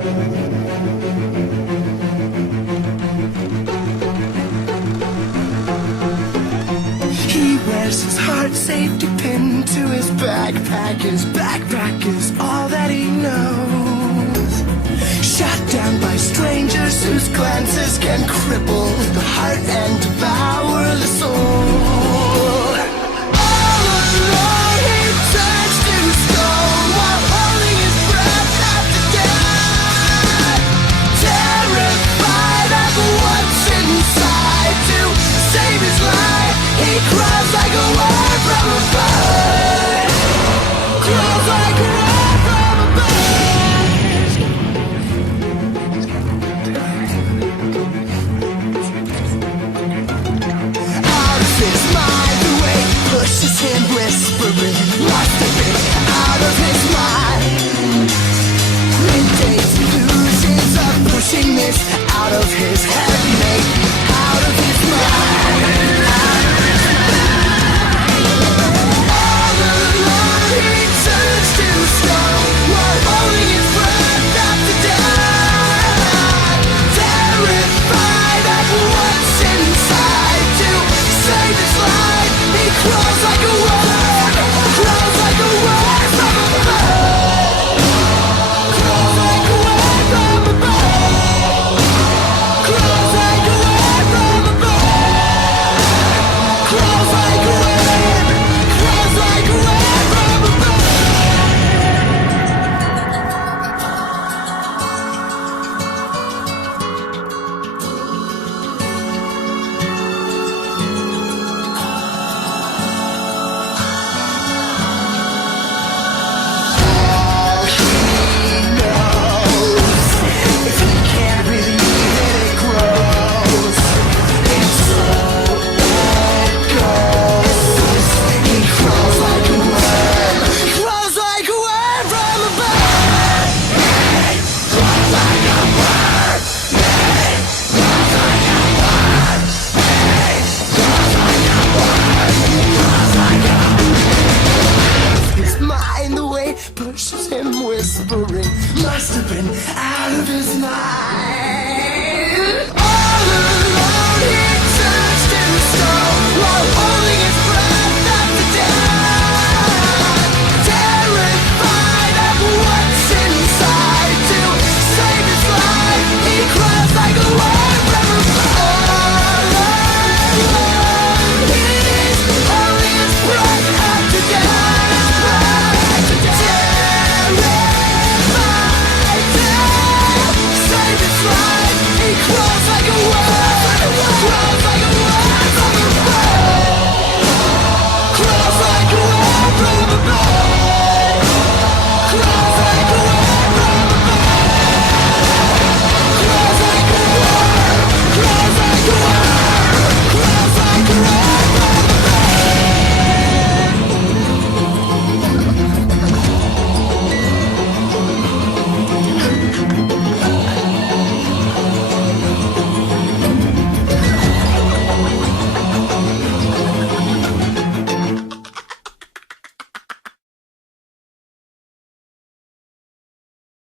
He wears his heart safety pin to his backpack. His backpack is all that he knows. Shot down by strangers whose glances can cripple the heart and devour the soul. All alone he turns to stone while holding his breath after death. Terrified of what's inside, to save his life he crawls like a word from a bird. Crawls like a word from a bird. Out of his mind, the way he pushes him, whispering, must have been out of his mind. Middays illusions of pushing this out of his head, maybe out of his mind. All alone he turns to stone while holding his breath after death. Terrified of what's inside, to save his life he crawls like a word, crawls like a word from a bird. Crawls like a word from a bird. Crawls like a word from a bird. Crawls like a word. Crawls like a word from a bird. All he knows, if he can't really hit it grows. And so it goes. He crawls like a worm. Crawls like a worm from a bird. Crawls like a worm. Crawls like a worm. Crawls like a worm. Crawls like a worm. His mind, the way pushes him, whispering, must have been out of his mind.